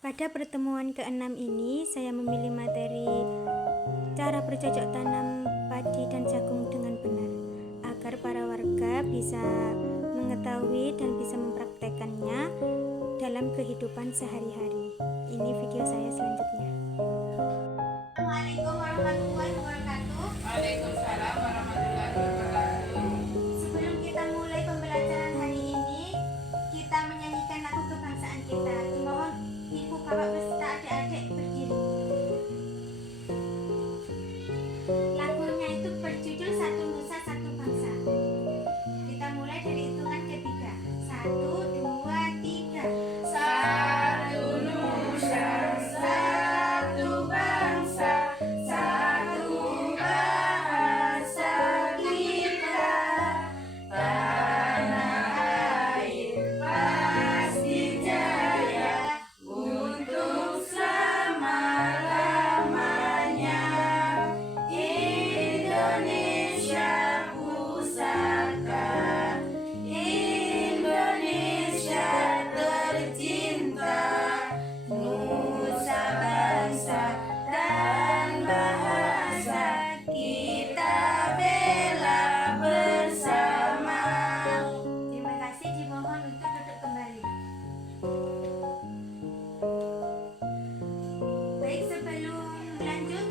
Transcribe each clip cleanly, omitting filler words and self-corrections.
Pada pertemuan ke-6 ini, saya memilih materi cara bercocok tanam padi dan jagung dengan benar, agar para warga bisa mengetahui dan bisa mempraktekannya dalam kehidupan sehari-hari. Ini video saya selanjutnya. Assalamualaikum warahmatullahi wabarakatuh. Waalaikumsalam warahmatullahi wabarakatuh. Sebelum kita mulai pembelajaran hari ini, kita menyanyikan lagu kebangsaan kita. Dimohon ibu bapak beserta adik-adik berdiri. Lagunya itu berjudul Satu Nusa Satu Bangsa. Kita mulai dari hitungan ketiga. 1, 2, 3. Satu Nusa, satu bangsa, satu bahasa kita. Tanah air pasti jaya untuk selama-lamanya. Indonesia pusaka, Indonesia tercinta, nusa bangsa dan bahasa kita bela bersama. Terima kasih, dimohon untuk duduk kembali. Baik, sebelum lanjut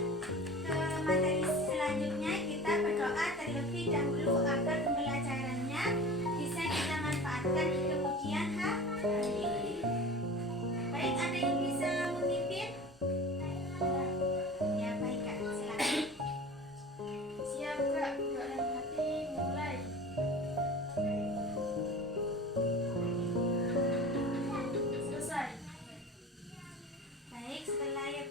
ke materi selanjutnya, kita berdoa terlebih dahulu agar pembelajarannya bisa kita manfaatkan di kemudian hari. Baik, ada yang bisa memimpin? Ya, baik Kak, silakan. Siap Kak, dalam hati mulai. Selesai. Baik, setelah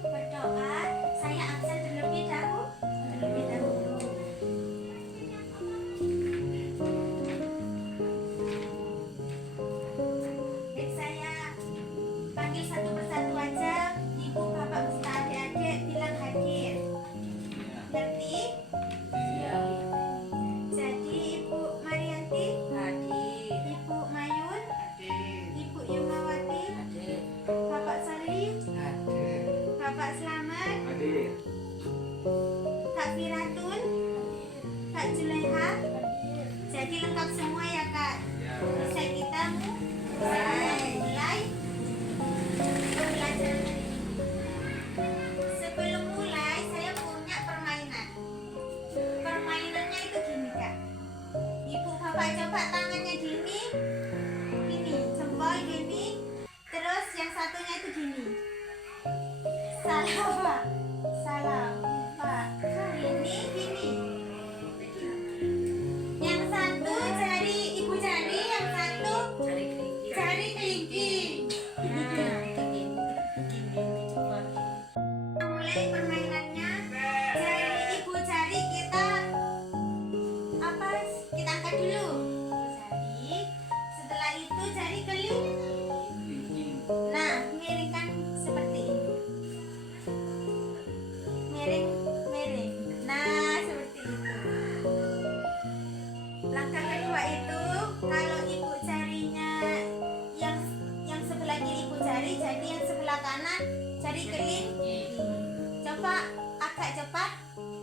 berdoa, saya absen terlebih dahulu. Baik, saya panggil satu persatu aja. Ibu, bapak, beserta adik-adik bilang hadir. Ngerti? Jadi Ibu Marianti, Hadir. Ibu Mayun, Hadir. Ibu Yumawati, Hadir. Bapak Salim, Hadir. Bapak Slamet, Hadir. Kak Firatun, Kak Julaiha. Jadi lengkap semua ya Kak. Bisa kita mulai pembelajaran hari ini. Sebelum mulai, saya punya permainan. Permainannya itu gini Kak. Ibu bapak coba tangannya gini, jempol gini, terus yang satunya itu gini. Salam Pak, salam Pak. Gini, gini. Yang satu jari ibu jari, yang satu jari kelingking. Mulai permainannya. Jari ibu jari kita apa? Kita angkat dulu. Jari. Setelah itu jari kelingking. Nah, miringkan seperti ini. Miring, miring. Nah, seperti itu. Langkah kedua itu, kalau ibu jarinya yang sebelah kiri ibu jari, jadi yang sebelah kanan jari kelingking. Coba agak cepat.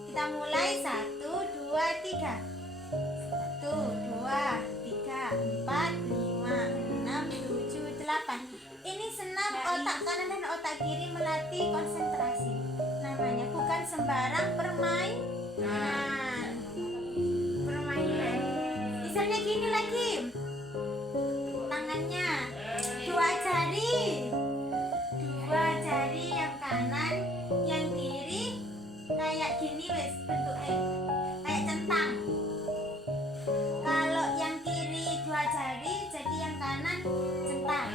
Kita mulai 1, 2, 3. 1, 2, 3, 4, 5, 6, 7, 8. Ini senam otak kanan dan otak kiri melatih konsentrasi. Namanya bukan sembarang permainan. Permainan. Misalnya gini lagi. Tangannya 2 jari. 2 jari yang kanan, yang kiri kayak gini wes bentuknya. Kayak centang. Kalau yang kiri 2 jari, jadi yang kanan centang.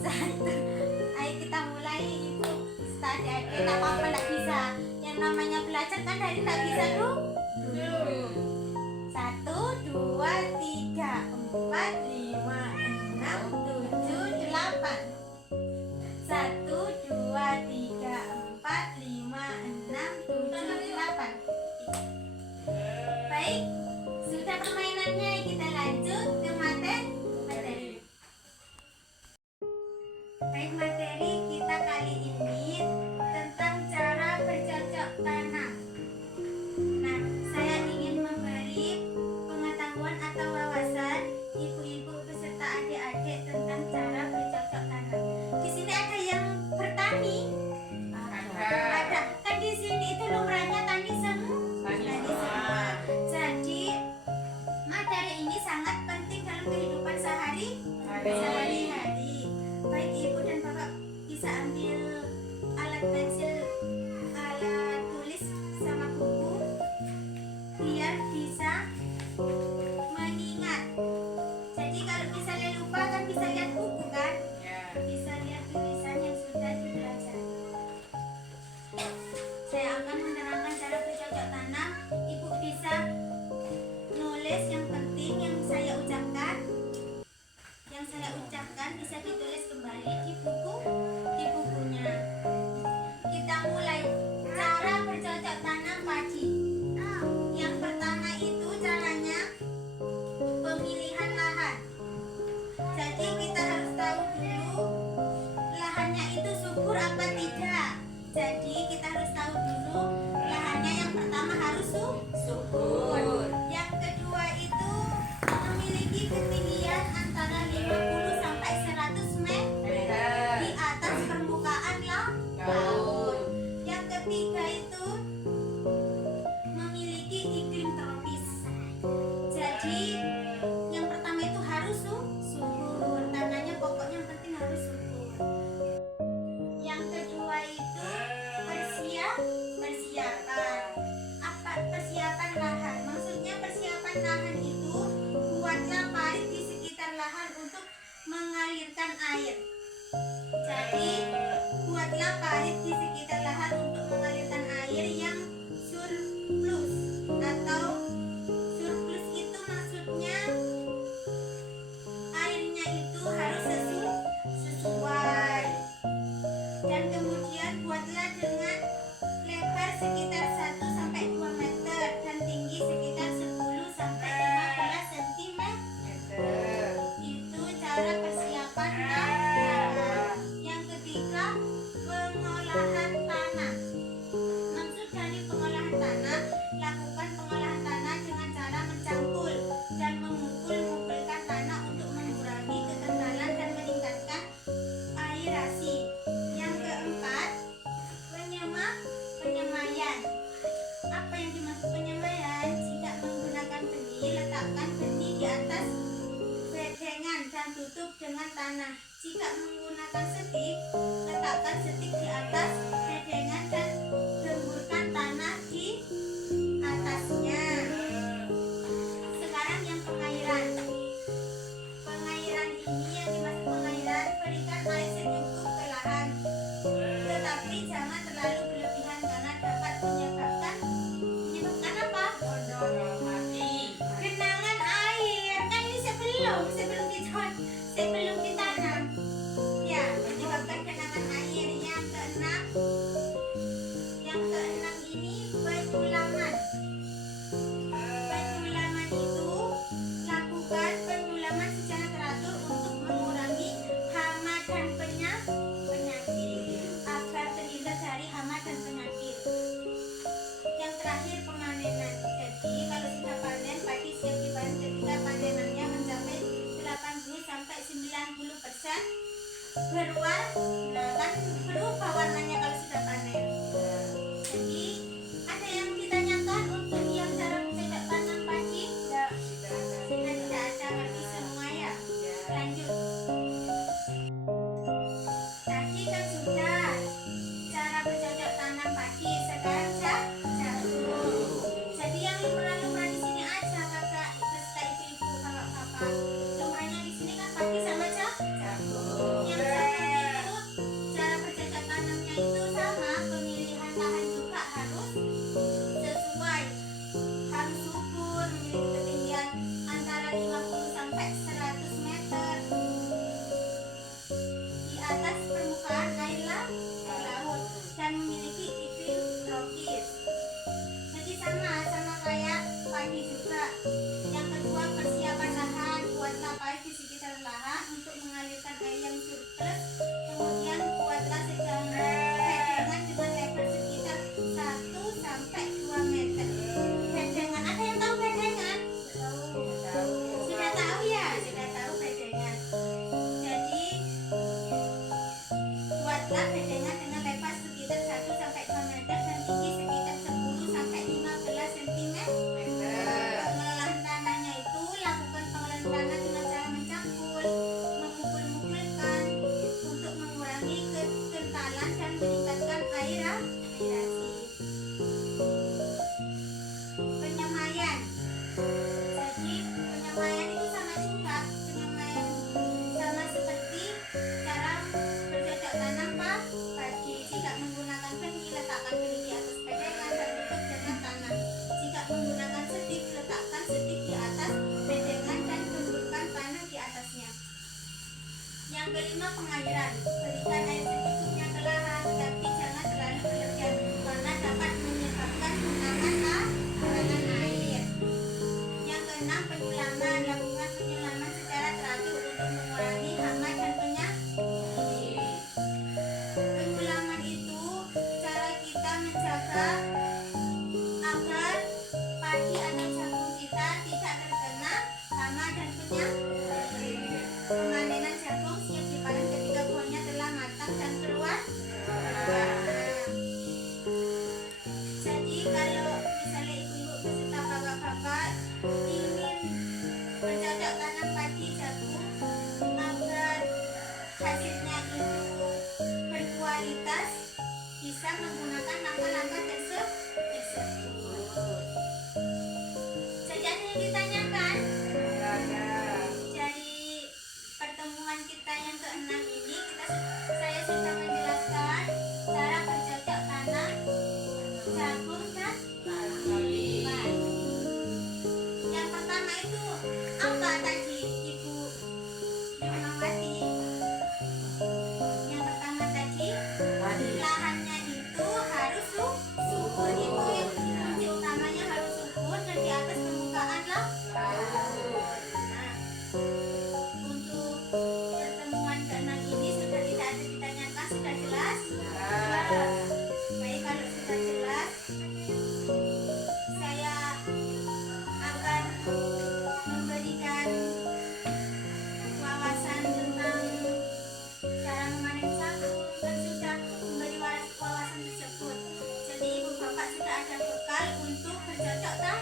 1. Ayo kita mulai ibu. Adik-adik tak apa-apa tak bisa. Yang namanya belajar kan dari tak bisa dulu. 1, 2, 3, 4, 5, 6, 7, 8. 1, 2, 3, 4, 5, 6, 7, 8. Baik, sudah permainannya, kita lanjut ke materi. Baik, materi kita kali ini tentang cara bercocok tanam. Nah, saya ingin memberi pengetahuan atau wawasan ibu-ibu beserta adik-adik tentang cara bercocok tanam. Di sini ada yang bertani? Ada. Kan di sini itu lumrahnya tani semua. Jadi materi ini sangat penting dalam kehidupan sehari-hari. Baik ibu dan bapak bisa ambil alat pensil, alat tulis sama buku biar bisa mengingat. Jadi kalau misalnya lupa kan bisa lihat buku kan, bisa lihat tulisan yang sudah dipelajari. Saya akan menerangkan cara bercocok tanam. Ibu bisa nulis yang penting yang saya ucapkan. Yang saya ucapkan bisa ditulis kembali di bukunya. Kita mulai cara bercocok tanam padi. Yang pertama itu caranya pemilihan lahan. Jadi kita harus tahu dulu lahannya itu subur apa tidak. Jadi kita harus tahu dulu lahannya yang pertama harus subur. Yang kedua itu memiliki ketinggian antara 50 sampai 100 meter di atas permukaan laut. Yang ketiga itu memiliki iklim tropis. Jadi yang pertama itu harus subur. Tanahnya pokoknya yang penting harus subur. Yang kedua itu persiapan. Apa persiapan lahan? Maksudnya persiapan lahan itu buatlah parit di sekitar lahan untuk mengalirkan air. Jadi buatlah parit di sekitar lahan untuk mengalirkan air yang surplus. Atau surplus itu maksudnya airnya itu harus sesuai. Dan kemudian buatlah dengan lebar sekitar 1 sampai 2 meter dan tinggi sekitar 10 sampai 15 cm. Itu cara persiapan lahan. Yang ketiga, pengolahan tanah. Maksud dari pengolahan tanah, lakukan pengolahan tanah dengan cara mencangkul dan memukul-mukulkan tanah untuk mengurangi kekentalan dan meningkatkan aerasi. Yang keempat, penyemaian. Apa yang dimaksud penyemaian? Jika menggunakan benih, letakkan benih di atas bedengan dan tutup dengan tanah. Jika menggunakan setik, letakkan setik di atas bedengan dan gemburkan tanah di atasnya. Sekarang yang pengairan. Pengairan ini yang dimaksud pengairan, berikan air secukup ke lahan. Tetapi jangan terlalu berlebihan karena dapat menyebabkan apa? Genangan air. Kan ini sebelum ditanam. Ya, menyebabkan genangan air. Yang keenam ini penyulaman. Penyulaman itu lakukan penyulaman secara teratur untuk mengurangi hama dan penyakit agar terhindar dari hama dan penyakit. Yang terakhir pemanenan. Jadi kalau sudah panen, padi siap dipanen ketika panenannya mencapai 80 sampai 90% berwarna. Kan berubah warnanya kalau sudah panen. Jadi ada yang ditanyakan untuk yang cara bercocok tanam padi? Sudah tidak ada, ngerti semua ya. Lanjut. Tadi kan sudah cara bercocok tanam padi, sekarang jagung. Jadi yang lumrah-lumrah di sini aja kakak, beserta ibu-ibu, kakak-kakak. Lumrahnya di sini kan padi sama jagung. Yang jagung itu cara bercocok tanamnya itu pengairan. Berikan air secukupnya ke lahan, tapi jangan terlalu berlebihan karena dapat menyebabkan genangan air. Yang keenam, penyulaman. Lakukan penyulaman secara teratur untuk mengurangi hama dan penyakit. Penyulaman itu cara kita menjaga agar padi atau jagung kita tidak terkena hama dan penyakit. Pemanenan jagung siap dipanen ketika buahnya telah matang dan keluar. Jadi kalau misalnya ibu-ibu beserta bapak-bapak ingin bercocok tanam padi jagung agar hasilnya itu berkualitas, bisa menggunakan langkah-langkah tersebut. Jadi ada yang ditanyakan? Dari pertemuan kita yang keenam ini saya sudah menjelaskan cara bercocok tanam jagung dan padi. Yang pertama itu apa tadi Ibu Yumawati? Yang pertama tadi lahannya itu harus subur. Itu yang kunci utamanya harus subur dan di atas permukaan laut. Nah, untuk pertemuan keenam ini sudah tidak ada ditanyakan, sudah jelas? Baik, kalau sudah jelas, saya akan memberikan wawasan tentang cara memanen jagung dan sudah memberi wawasan tersebut. Jadi ibu bapak sudah ada bekal untuk bercocok tanam.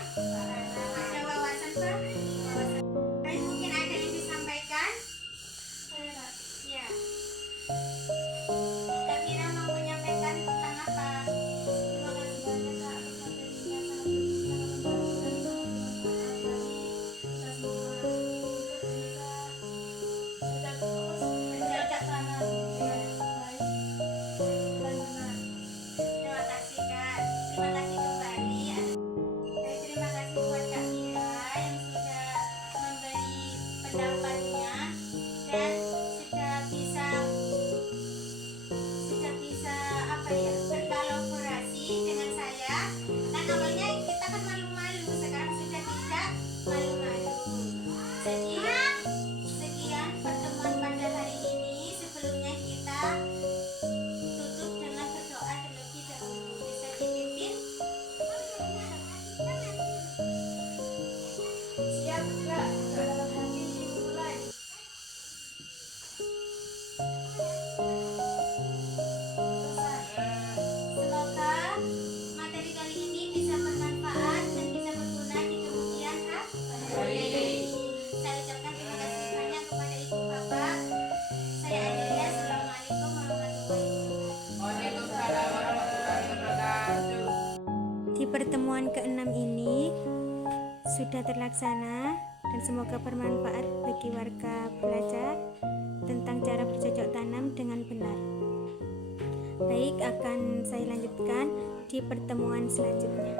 Ada wawasan kan? Wawasan. Baik, mungkin ada yang disampaikan? Ya. Kak Mira mau menyampaikan tentang apa? Terima kasih banyak Kak atas materinya, sangat bermanfaat sekali untuk kita semua untuk bisa bercocok tanam dengan baik dan benar. Terima kasih Kak. Terima kasih kembali. Baik, terima kasih buat Kak Mira yang sudah memberi pendapatnya dan sudah bisa apa ya, berkolaborasi dengan saya. Kan awalnya kita kan malu-malu, sekarang sudah tidak malu-malu. Jadi sekian pertemuan pada hari ini. Sebelumnya kita tutup dengan berdoa terlebih dahulu. Bisa dipimpin? Siap Kak, dalam hati mulai. Semoga materi kali ini bisa bermanfaat dan bisa berguna di kemudian hari. Saya ucapkan terima kasih banyak kepada ibu bapak. Saya Adelia. Assalamualaikum warahmatullahi wabarakatuh. Waalaikumsalam warahmatullahi wabarakatuh. Di pertemuan keenam ini sudah terlaksana dan semoga bermanfaat bagi warga belajar tentang cara bercocok tanam dengan benar. Baik, akan saya lanjutkan di pertemuan selanjutnya.